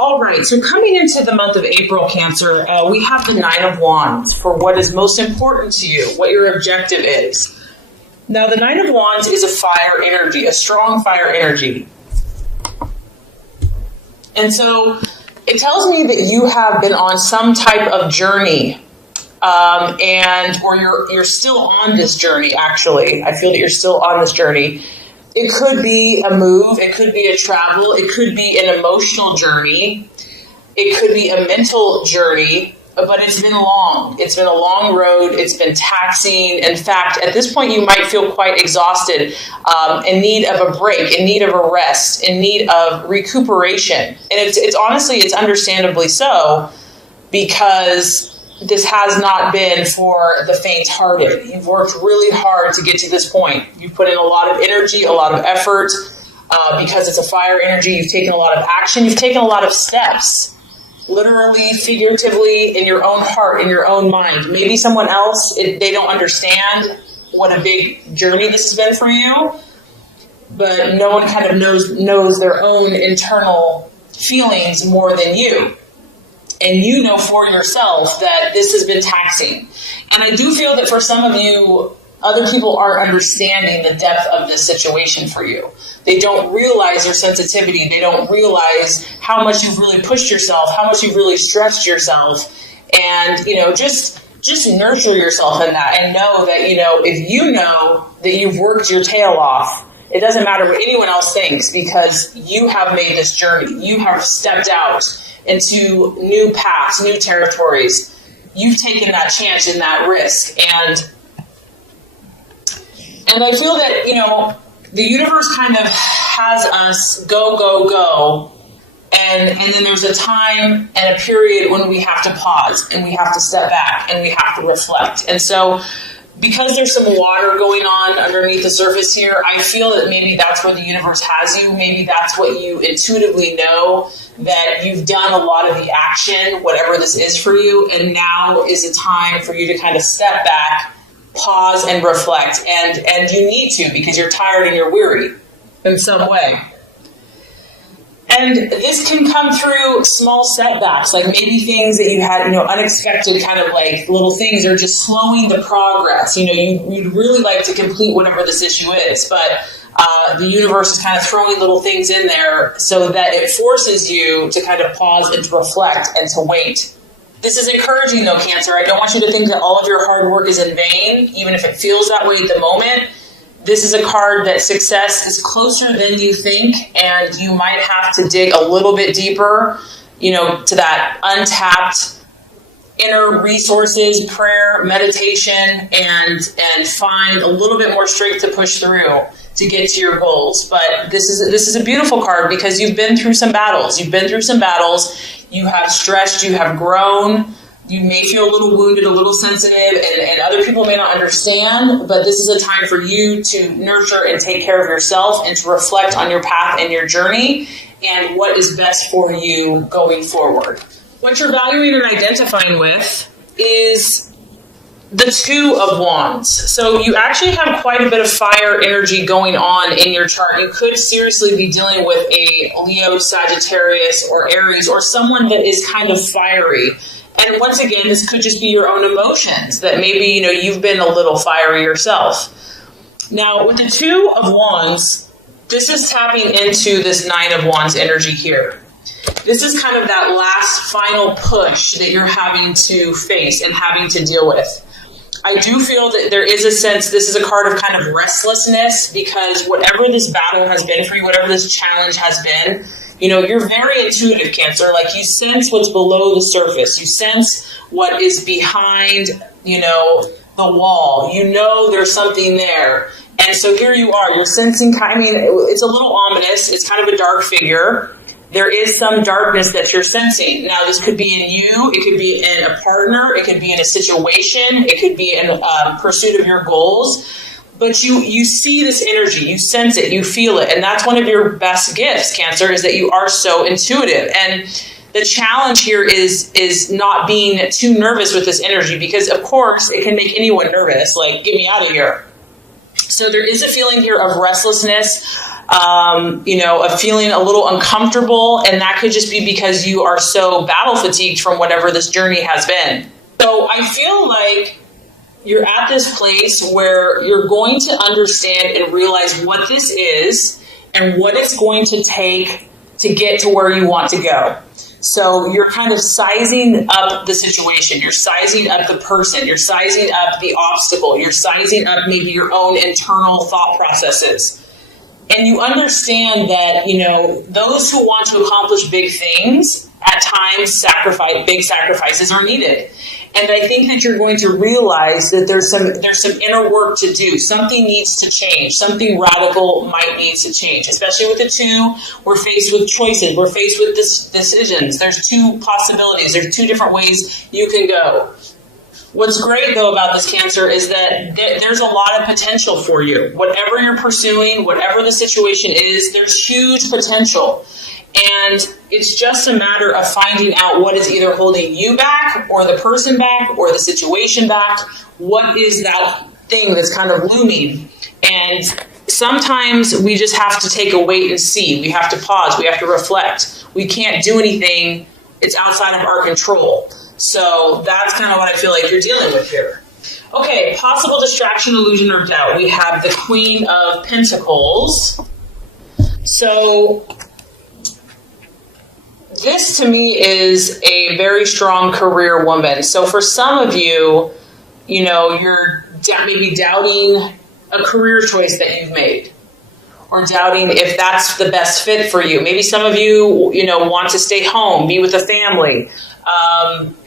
All right, so coming into the month of April, Cancer, we have the Nine of Wands for what is most important to you, what your objective is. Now, the Nine of Wands is a fire energy, a strong fire energy. And so it tells me that you have been on some type of journey, or you're still on this journey, actually. I feel that you're still on this journey. It could be a move, it could be a travel, it could be an emotional journey, it could be a mental journey, but it's been long. It's been a long road, it's been taxing. In fact, at this point you might feel quite exhausted, in need of a break, in need of a rest, in need of recuperation. And it's honestly, it's understandably so, because this has not been for the faint-hearted. You've worked really hard to get to this point. You've put in a lot of energy, a lot of effort, because it's a fire energy. You've taken a lot of action. You've taken a lot of steps, literally, figuratively, in your own heart, in your own mind. Maybe someone else, they don't understand what a big journey this has been for you, but no one kind of knows their own internal feelings more than you. And you know for yourself that this has been taxing. And I do feel that for some of you, other people aren't understanding the depth of this situation for you. They don't realize your sensitivity. They don't realize how much you've really pushed yourself, how much you've really stretched yourself. And, just nurture yourself in that and know that, if you know that you've worked your tail off, it doesn't matter what anyone else thinks, because you have made this journey. You have stepped out into new paths, new territories. You've taken that chance and that risk. And I feel that, the universe kind of has us go, go, go. And then there's a time and a period when we have to pause and we have to step back and we have to reflect. And so because there's some water going on underneath the surface here, I feel that maybe that's where the universe has you. Maybe that's what you intuitively know, that you've done a lot of the action, whatever this is for you, and now is a time for you to kind of step back, pause, and reflect. And you need to, because you're tired and you're weary in some way. And this can come through small setbacks, like maybe things that you had, unexpected kind of like little things are just slowing the progress. You'd really like to complete whatever this issue is, but the universe is kind of throwing little things in there so that it forces you to kind of pause and to reflect and to wait. This is encouraging though, Cancer. I don't want you to think that all of your hard work is in vain, even if it feels that way at the moment. This is a card that success is closer than you think, and you might have to dig a little bit deeper, to that untapped inner resources, prayer, meditation, and find a little bit more strength to push through to get to your goals. But this is a beautiful card because you've been through some battles. You've been through some battles. You have stretched. You have grown. You may feel a little wounded, a little sensitive, and other people may not understand, but this is a time for you to nurture and take care of yourself and to reflect on your path and your journey and what is best for you going forward. What you're valuing and identifying with is the Two of Wands. So you actually have quite a bit of fire energy going on in your chart. You could seriously be dealing with a Leo, Sagittarius, or Aries, or someone that is kind of fiery. And once again, this could just be your own emotions, that maybe, you've been a little fiery yourself. Now, with the Two of Wands, this is tapping into this Nine of Wands energy here. This is kind of that last final push that you're having to face and having to deal with. I do feel that there is a sense, this is a card of kind of restlessness, because whatever this battle has been for you, whatever this challenge has been, you're very intuitive, Cancer. Like, you sense what's below the surface. You sense what is behind, the wall. There's something there. And so here you are. You're sensing, it's a little ominous. It's kind of a dark figure. There is some darkness that you're sensing. Now, this could be in you. It could be in a partner. It could be in a situation. It could be in pursuit of your goals. But you see this energy, you sense it, you feel it. And that's one of your best gifts, Cancer, is that you are so intuitive. And the challenge here is not being too nervous with this energy, because, of course, it can make anyone nervous. Like, get me out of here. So there is a feeling here of restlessness. of feeling a little uncomfortable. And that could just be because you are so battle fatigued from whatever this journey has been. So I feel like you're at this place where you're going to understand and realize what this is and what it's going to take to get to where you want to go. So you're kind of sizing up the situation. You're sizing up the person. You're sizing up the obstacle. You're sizing up maybe your own internal thought processes. And you understand that, those who want to accomplish big things, at times big sacrifices are needed. And I think that you're going to realize that there's some inner work to do. Something needs to change. Something radical might need to change. Especially with the two, we're faced with choices. We're faced with decisions. There's two possibilities. There's two different ways you can go. What's great, though, about this Cancer is that there's a lot of potential for you. Whatever you're pursuing, whatever the situation is, there's huge potential. And it's just a matter of finding out what is either holding you back or the person back or the situation back. What is that thing that's kind of looming? And sometimes we just have to take a wait and see. We have to pause. We have to reflect. We can't do anything. It's outside of our control. So that's kind of what I feel like you're dealing with here. Okay, possible distraction, illusion, or doubt. We have the Queen of Pentacles. So this to me is a very strong career woman. So for some of you, you're maybe doubting a career choice that you've made, or doubting if that's the best fit for you. Maybe some of you, want to stay home, be with a family.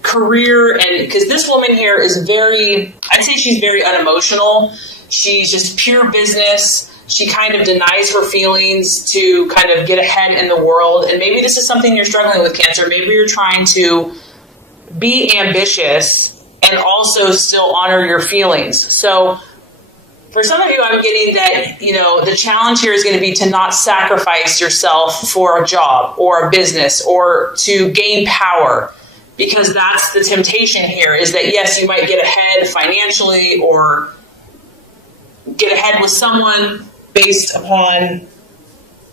Career, and because this woman here is I'd say she's very unemotional. She's just pure business. She kind of denies her feelings to kind of get ahead in the world. And maybe this is something you're struggling with, Cancer. Maybe you're trying to be ambitious and also still honor your feelings. So for some of you, I'm getting that, the challenge here is going to be to not sacrifice yourself for a job or a business or to gain power. Because that's the temptation here, is that yes, you might get ahead financially or get ahead with someone based upon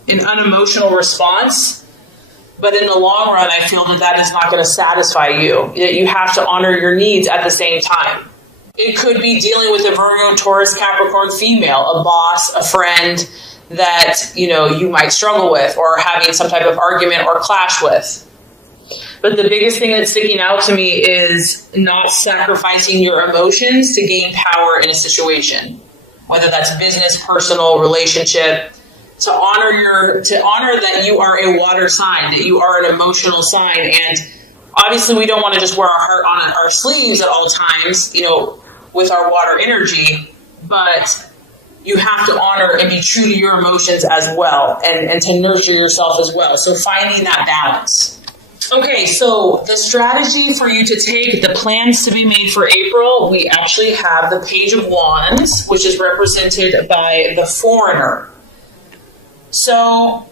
an unemotional response. But in the long run, I feel that is not going to satisfy you. That you have to honor your needs at the same time. It could be dealing with a Virgo, Taurus, Capricorn female, a boss, a friend that, you might struggle with or having some type of argument or clash with. But the biggest thing that's sticking out to me is not sacrificing your emotions to gain power in a situation, whether that's business, personal, relationship. To honor that you are a water sign, that you are an emotional sign, and obviously we don't want to just wear our heart on our sleeves at all times, with our water energy, but you have to honor and be true to your emotions as well, and to nurture yourself as well. So finding that balance. Okay, so the strategy for you to take, the plans to be made for April, we actually have the Page of Wands, which is represented by the Foreigner. So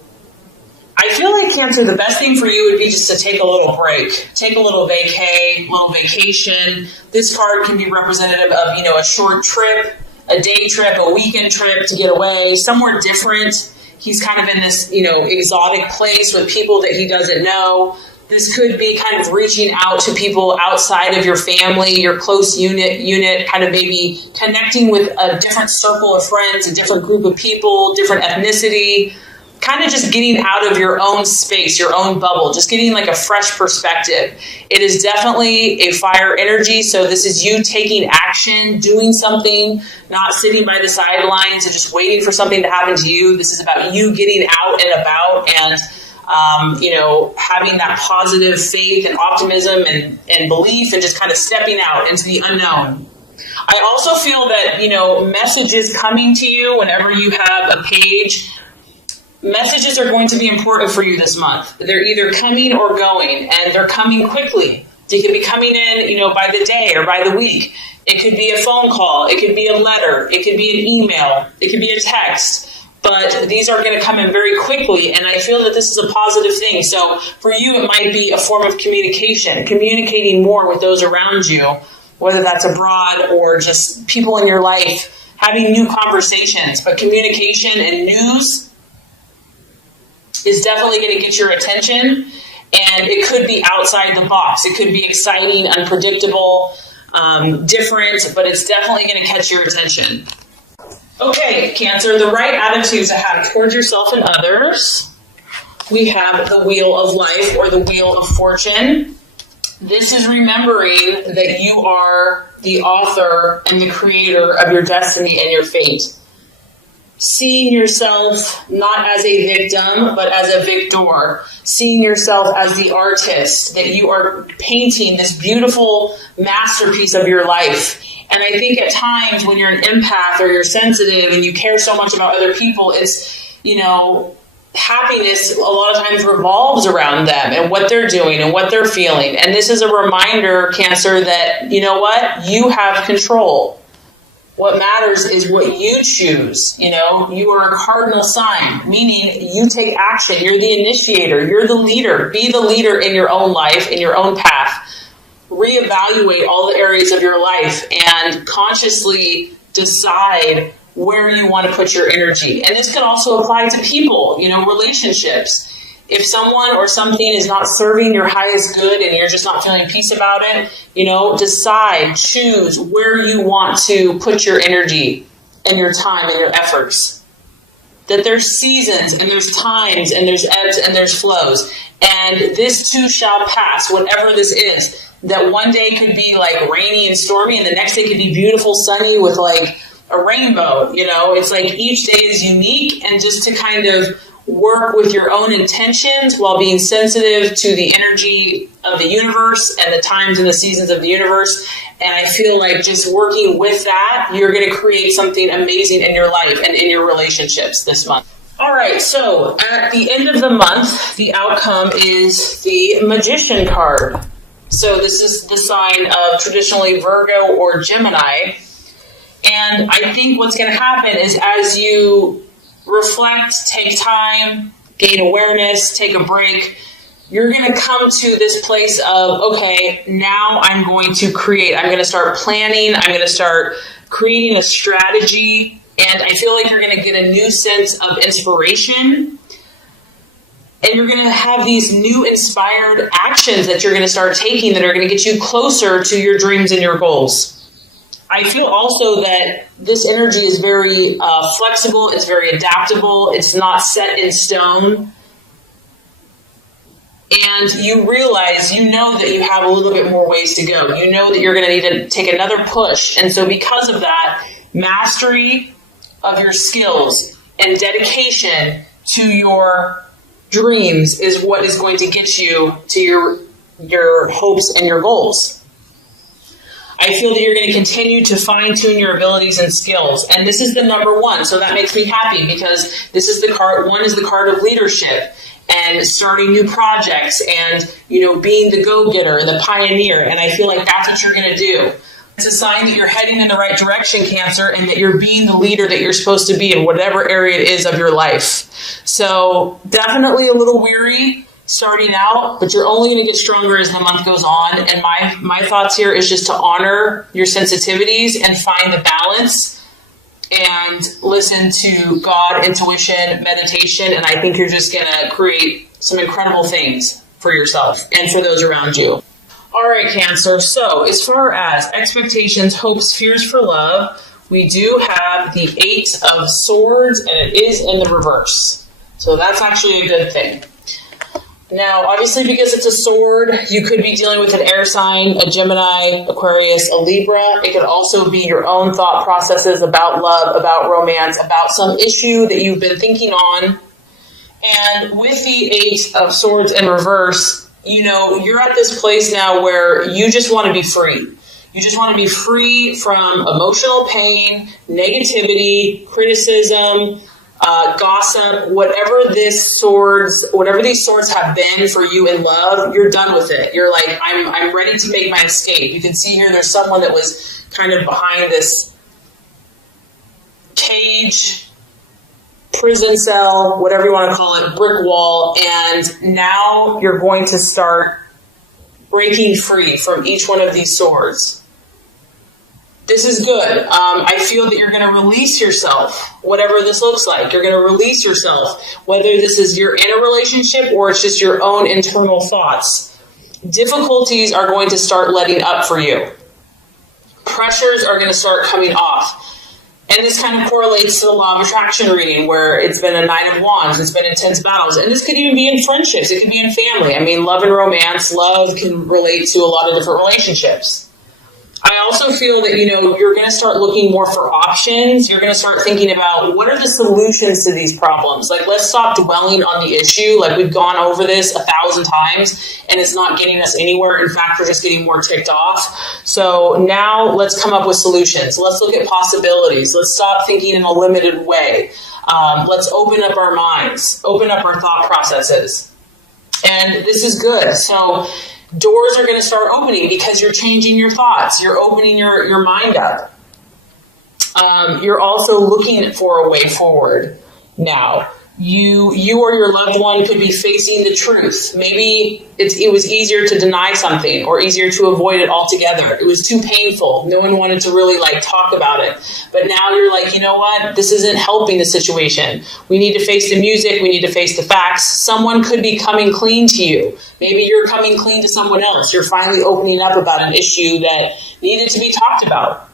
I feel like, Cancer, the best thing for you would be just to take a little break, take a little vacation. This card can be representative of, a short trip, a day trip, a weekend trip to get away, somewhere different. He's kind of in this, exotic place with people that he doesn't know. This could be kind of reaching out to people outside of your family, your close unit, kind of maybe connecting with a different circle of friends, a different group of people, different ethnicity, kind of just getting out of your own space, your own bubble, just getting like a fresh perspective. It is definitely a fire energy. So this is you taking action, doing something, not sitting by the sidelines and just waiting for something to happen to you. This is about you getting out and about and having that positive faith and optimism and belief and just kind of stepping out into the unknown. I also feel that, messages coming to you whenever you have a page, messages are going to be important for you this month. They're either coming or going, and they're coming quickly. They could be coming in, by the day or by the week. It could be a phone call. It could be a letter. It could be an email. It could be a text. But these are going to come in very quickly, and I feel that this is a positive thing. So for you, it might be a form of communicating more with those around you, whether that's abroad or just people in your life, having new conversations. But communication and news is definitely going to get your attention, and it could be outside the box. It could be exciting, unpredictable, different, but it's definitely going to catch your attention. Okay, Cancer, the right attitudes to have towards yourself and others. We have the Wheel of Life, or the Wheel of Fortune. This is remembering that you are the author and the creator of your destiny and your fate. Seeing yourself not as a victim, but as a victor. Seeing yourself as the artist, that you are painting this beautiful masterpiece of your life. And I think at times when you're an empath or you're sensitive and you care so much about other people, it's, happiness a lot of times revolves around them and what they're doing and what they're feeling. And this is a reminder, Cancer, that, you know what? You have control. What matters is what you choose. You are a cardinal sign, meaning you take action. You're the initiator. You're the leader. Be the leader in your own life, in your own path. Reevaluate all the areas of your life and consciously decide where you want to put your energy. And this can also apply to people, relationships. If someone or something is not serving your highest good and you're just not feeling peace about it, decide, choose where you want to put your energy and your time and your efforts. That there's seasons and there's times and there's ebbs and there's flows. And this too shall pass, whatever this is. That one day could be like rainy and stormy and the next day could be beautiful, sunny with like a rainbow. It's like each day is unique, and just to kind of work with your own intentions while being sensitive to the energy of the universe and the times and the seasons of the universe. And I feel like just working with that, you're going to create something amazing in your life and in your relationships this month. All right, so at the end of the month, the outcome is the Magician card. So this is the sign of traditionally Virgo or Gemini. And I think what's going to happen is as you reflect, take time, gain awareness, take a break, you're going to come to this place of, okay, now I'm going to create. I'm going to start planning. I'm going to start creating a strategy. And I feel like you're going to get a new sense of inspiration. And you're going to have these new inspired actions that you're going to start taking that are going to get you closer to your dreams and your goals. I feel also that this energy is very flexible. It's very adaptable. It's not set in stone. And you realize, that you have a little bit more ways to go. You know that you're going to need to take another push. And so because of that, mastery of your skills and dedication to your dreams is what is going to get you to your hopes and your goals. I feel that you're going to continue to fine-tune your abilities and skills. And this is the number one. So that makes me happy because this is the card. One is the card of leadership and starting new projects and, being the go-getter and the pioneer. And I feel like that's what you're going to do. It's a sign that you're heading in the right direction, Cancer, and that you're being the leader that you're supposed to be in whatever area it is of your life. So definitely a little weary starting out, but you're only going to get stronger as the month goes on. And my thoughts here is just to honor your sensitivities and find the balance and listen to God, intuition, meditation. And I think you're just going to create some incredible things for yourself and for those around you. All right, Cancer. So as far as expectations, hopes, fears for love, we do have the 8 of Swords, and it is in the reverse. So that's actually a good thing. Now, obviously, because it's a sword, you could be dealing with an air sign, a Gemini, Aquarius, a Libra. It could also be your own thought processes about love, about romance, about some issue that you've been thinking on. And with the 8 of Swords in reverse, you're at this place now where you just want to be free. You just want to be free from emotional pain, negativity, criticism, gossip, whatever these swords have been for you in love, you're done with it. You're like, I'm ready to make my escape. You can see here there's someone that was kind of behind this cage, prison cell, whatever you want to call it, brick wall, and now you're going to start breaking free from each one of these swords. This is good. I feel that you're going to release yourself, whatever this looks like. You're going to release yourself, whether this is you're in a relationship or it's just your own internal thoughts. Difficulties are going to start letting up for you. Pressures are going to start coming off. And this kind of correlates to the law of attraction reading, where it's been a 9 of Wands, it's been intense battles. And this could even be in friendships, it could be in family. I mean, love and romance, love can relate to a lot of different relationships. I also feel that, you're going to start looking more for options. You're going to start thinking about what are the solutions to these problems. Like, let's stop dwelling on the issue. Like, we've gone over this 1,000 times and it's not getting us anywhere. In fact, we're just getting more ticked off. So now let's come up with solutions. Let's look at possibilities. Let's stop thinking in a limited way. Let's open up our minds, open up our thought processes. And this is good. So doors are going to start opening because you're changing your thoughts. You're opening your mind up. You're also looking for a way forward now. You or your loved one could be facing the truth. Maybe it was easier to deny something or easier to avoid it altogether. It was too painful. No one wanted to really talk about it. But now you're like, you know what? This isn't helping the situation. We need to face the music. We need to face the facts. Someone could be coming clean to you. Maybe you're coming clean to someone else. You're finally opening up about an issue that needed to be talked about.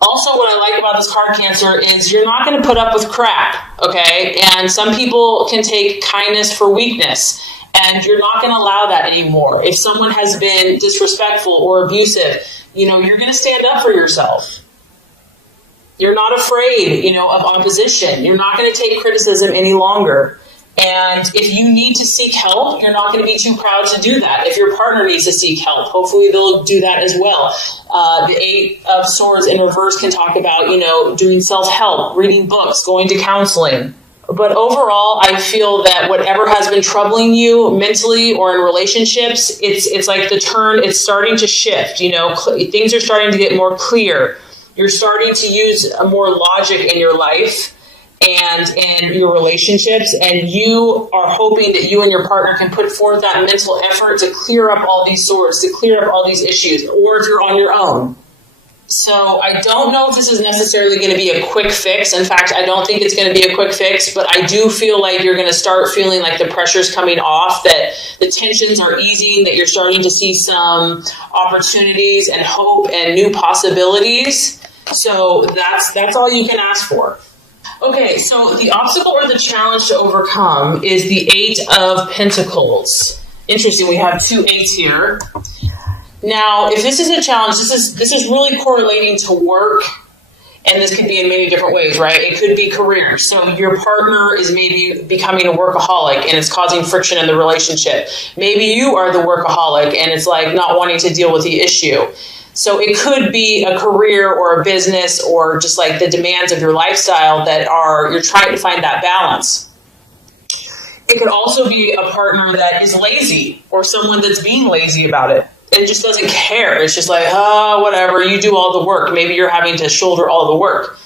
Also, what I like about this card, Cancer, is you're not going to put up with crap, okay? And some people can take kindness for weakness, and you're not going to allow that anymore. If someone has been disrespectful or abusive, you're going to stand up for yourself. You're not afraid, of opposition. You're not going to take criticism any longer. And if you need to seek help, you're not going to be too proud to do that. If your partner needs to seek help, hopefully they'll do that as well. The 8 of Swords in reverse can talk about, doing self-help, reading books, going to counseling. But overall, I feel that whatever has been troubling you mentally or in relationships, it's like the turn, it's starting to shift. Things are starting to get more clear. You're starting to use more logic in your life and in your relationships, and you are hoping that you and your partner can put forth that mental effort to clear up all these swords, to clear up all these issues, or if you're on your own. So I don't know if this is necessarily going to be a quick fix. In fact, I don't think it's going to be a quick fix, but I do feel like you're going to start feeling like the pressure's coming off, that the tensions are easing, that you're starting to see some opportunities and hope and new possibilities. So that's all you can ask for. Okay, so the obstacle or the challenge to overcome is the 8 of Pentacles. Interesting, we have 2 8s here. Now, if this is a challenge, this is really correlating to work, and this could be in many different ways, right? It could be career. So your partner is maybe becoming a workaholic and it's causing friction in the relationship. Maybe you are the workaholic and it's like not wanting to deal with the issue. So it could be a career or a business or just like the demands of your lifestyle that you're trying to find that balance. It could also be a partner that is lazy or someone that's being lazy about it. It just doesn't care. It's just like, whatever, you do all the work. Maybe you're having to shoulder all the work.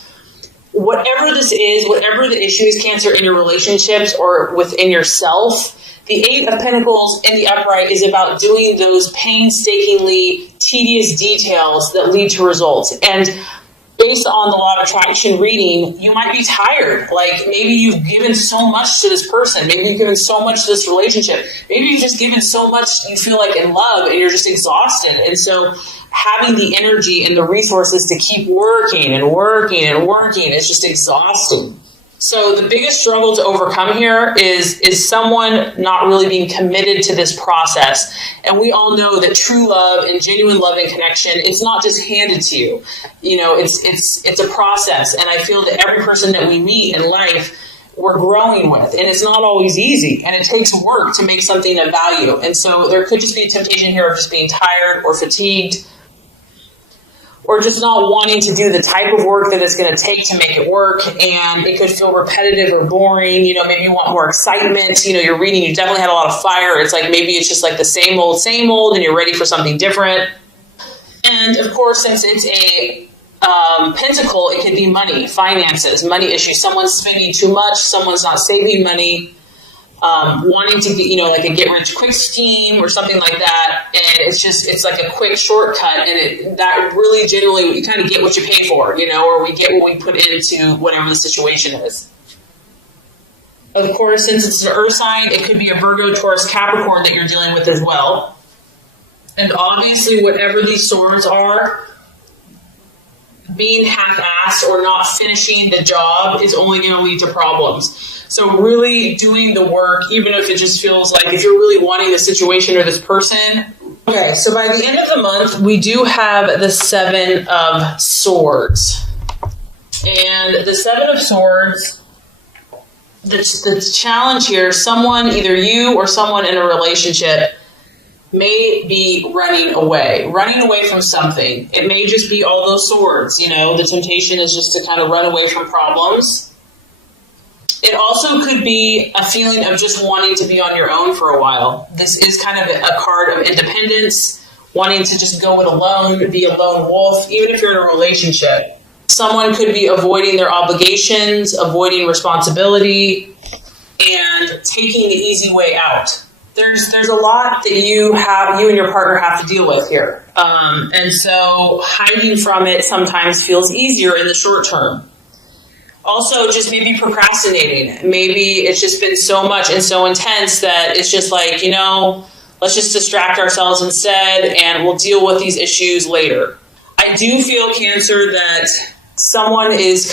Whatever this is, whatever the issue is, Cancer, in your relationships or within yourself, the 8 of Pentacles in the upright is about doing those painstakingly tedious details that lead to results. And based on the law of attraction reading, you might be tired. Like maybe you've given so much to this person. Maybe you've given so much to this relationship. Maybe you've just given so much you feel like in love and you're just exhausted. And so having the energy and the resources to keep working and working and working is just exhausting. So the biggest struggle to overcome here is someone not really being committed to this process. And we all know that true love and genuine love and connection, it's not just handed to you. It's a process. And I feel that every person that we meet in life, we're growing with. And it's not always easy. And it takes work to make something of value. And so there could just be a temptation here of just being tired or fatigued, or just not wanting to do the type of work that it's going to take to make it work. And it could feel repetitive or boring. Maybe you want more excitement. You're reading, you definitely had a lot of fire. It's like maybe it's just like the same old, and you're ready for something different. And of course, since it's a pentacle, it could be money, finances, money issues. Someone's spending too much. Someone's not saving money. wanting to get, like a get rich quick scheme or something like that. And it's like a quick shortcut. And that really generally, you kind of get what you pay for, or we get what we put into whatever the situation is. Of course, since it's an earth sign, it could be a Virgo, Taurus, Capricorn that you're dealing with as well. And obviously, whatever these swords are, being half-assed or not finishing the job is only going to lead to problems. So really doing the work, even if it just feels like if you're really wanting the situation or this person. Okay, so by the end of the month, we do have the Seven of Swords. And the Seven of Swords, the challenge here, someone, either you or someone in a relationship, may be running away from something. It may just be all those swords, the temptation is just to kind of run away from problems. It also could be a feeling of just wanting to be on your own for a while. This is kind of a card of independence, wanting to just go it alone, be a lone wolf, even if you're in a relationship. Someone could be avoiding their obligations, avoiding responsibility, and taking the easy way out. There's a lot that you and your partner have to deal with here. And so hiding from it sometimes feels easier in the short term. Also, just maybe procrastinating. Maybe it's just been so much and so intense that it's just like, let's just distract ourselves instead and we'll deal with these issues later. I do feel, Cancer, that someone is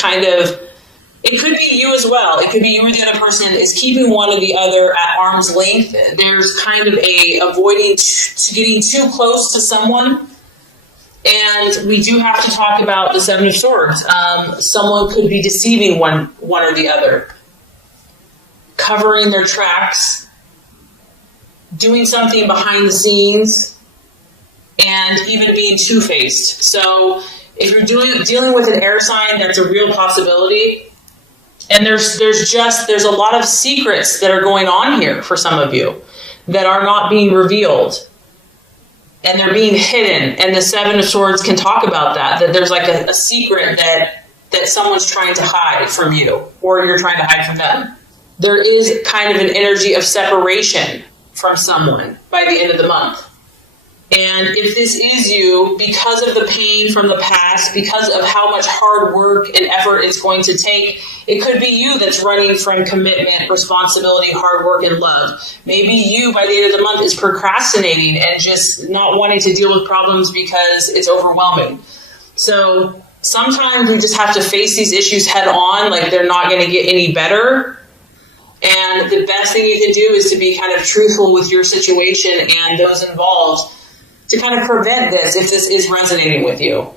it could be you as well. It could be you or the other person is keeping one or the other at arm's length. There's kind of avoiding getting too close to someone. And we do have to talk about the Seven of Swords. Someone could be deceiving one or the other, covering their tracks, doing something behind the scenes, and even being two-faced. So if you're dealing with an air sign, that's a real possibility. And there's a lot of secrets that are going on here for some of you that are not being revealed. And they're being hidden. And the Seven of Swords can talk about that there's like a secret that someone's trying to hide from you, or you're trying to hide from them. There is kind of an energy of separation from someone by the end of the month. And if this is you, because of the pain from the past, because of how much hard work and effort it's going to take, it could be you that's running from commitment, responsibility, hard work, and love. Maybe you, by the end of the month, is procrastinating and just not wanting to deal with problems because it's overwhelming. So sometimes we just have to face these issues head on, like they're not going to get any better. And the best thing you can do is to be kind of truthful with your situation and those involved, to kind of prevent this if this is resonating with you.